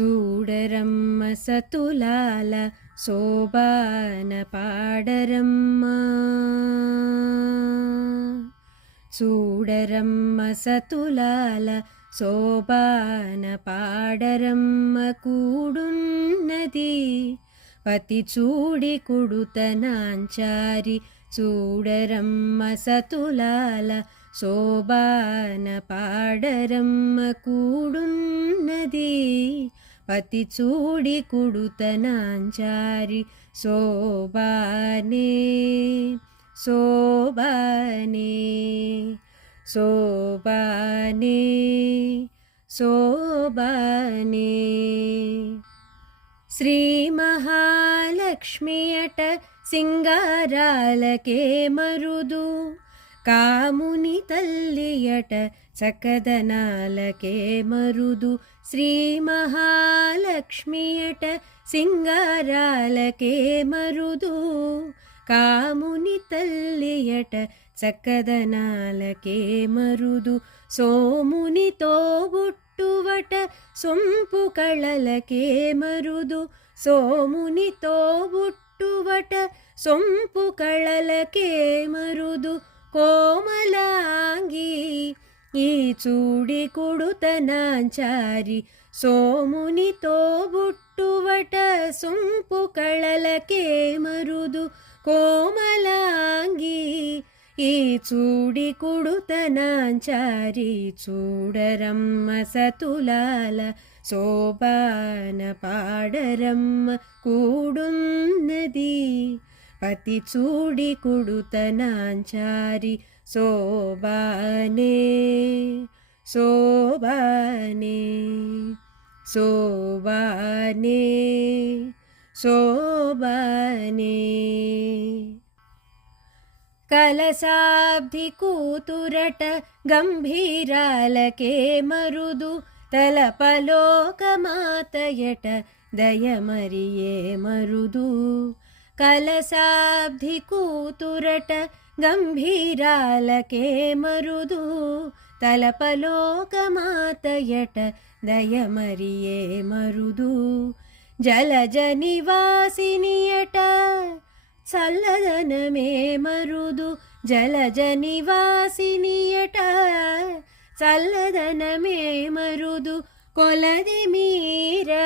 చూడరమ్మ సతులాల శోభాన పాడరమ్మ. చూడరమ్మ సతులాల శోభాన పాడరమ్మ. కూడున్నది పతి చూడి కుడుతనాంచారి. చూడరమ్మ సతులాల శోభాన పాడరమ్మ. కూడున్నది పతి చూడి కుడుతనాంచారి. శోభానే శోభానే శోభానే శోభానే. శ్రీ మహాలక్ష్మియట సింగారాలకే మరుదు. కాముని తల్లియట చక్కదనాలకే మరుదు. శ్రీ మహాలక్ష్మియట సింగారాలకే మరుదు. కాముని తల్లియట చక్కదనాలకే మరుదు. సోమునితో బుట్టువట సొంపు కళలకే మరుదు. సోమునితో బుట్టువట సొంపు కళలకే మరుదు. కోమలాంగి ఈ చూడి కుడుతనాంచారి. సోమునితో బుట్టువట సొంపు కళలకే మరుదు. కోమలాంగి ఈ చూడి కుడుతనాంచారి. చూడరమ్మ సతులాల శోభాన పాడరమ్మ. కూడున్నది పతి చూడి కుడుతనాంచారి. శోభానే శోభానే శోభానే శోభానే. కలశాబ్ది కూతురట గంభీరాలకే మరుదు. తలపలోకమాతయట దయమరియే మరుదు. కలశాబ్ది కూతురట గంభీరాలకే మరుదు. తలపలోకమాతయట దయమరియే మరుదు. జలజ నివాసినియట చల్లదనమే మరుదు. జలజ నివాసినియట చల్లదనమే మరుదు. కొలది మీర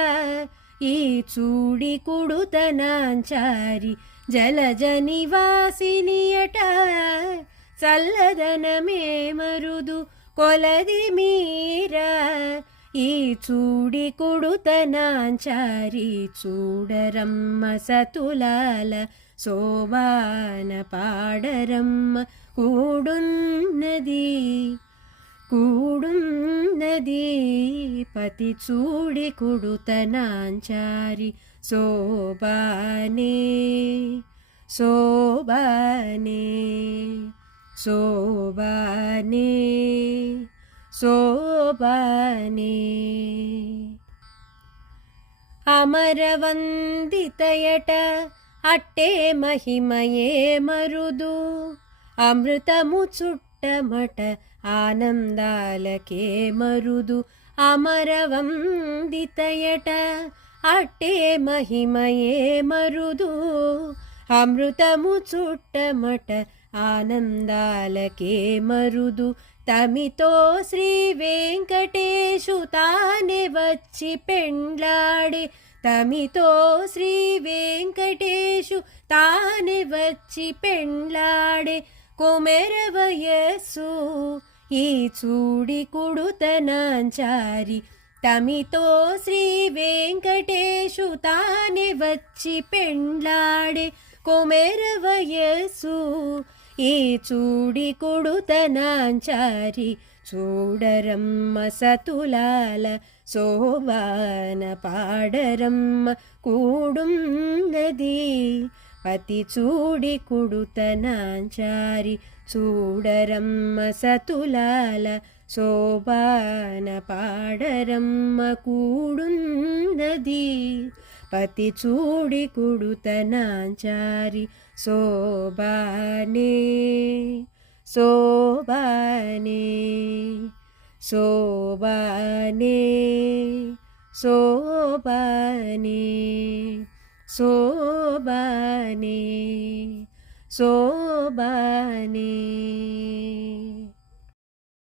ఈ చూడి కుడుతనాంచారి. జలజ నివాసినియట చల్లదనమే మరుదు. కొలది మీర ఈ చూడి కుడుతనాంచారి. చూడరమ్మ సతులాల శోభాన పాడరమ్మ. కూడున్నది కూడున్నది పతి చూడి కుడుతనాంచారి. శోభానే శోభానే శోభానే శోభానే. అమరవందితయట అట్టే మహిమయే మరుదు. అమృతము చుట్టమట ఆనందాలకే మరుదు. అమరవందితయట అట్టే మహిమయే మరుదు. అమృతము చుట్టమట ఆనందాలకే మరుదు. తమితో శ్రీ వెంకటేశు తానే వచ్చి పెండ్లాడే. తమితో శ్రీ వెంకటేశు తానే వచ్చి పెండ్లాడే. కొమెర వయస్సు ఈ చూడి కుడుతనాంచారి. తమితో శ్రీ వెంకటేశు తానే వచ్చి పెండ్లాడే. కొమెర వయస్సు ఈ చూడి కుడుతనాంచారి. చూడరమ్మ సతులాల శోభాన పాడరమ్మ. కూడున్నది పతి చూడి కుడుతనాంచారి. చూడరమ్మ సతులాల శోభాన పాడరమ్మ. కూడున్నది పతి చూడి కుడుతనాంచారి. శోభానే శోభానే శోభానే శోభనే శోభనే శోభనే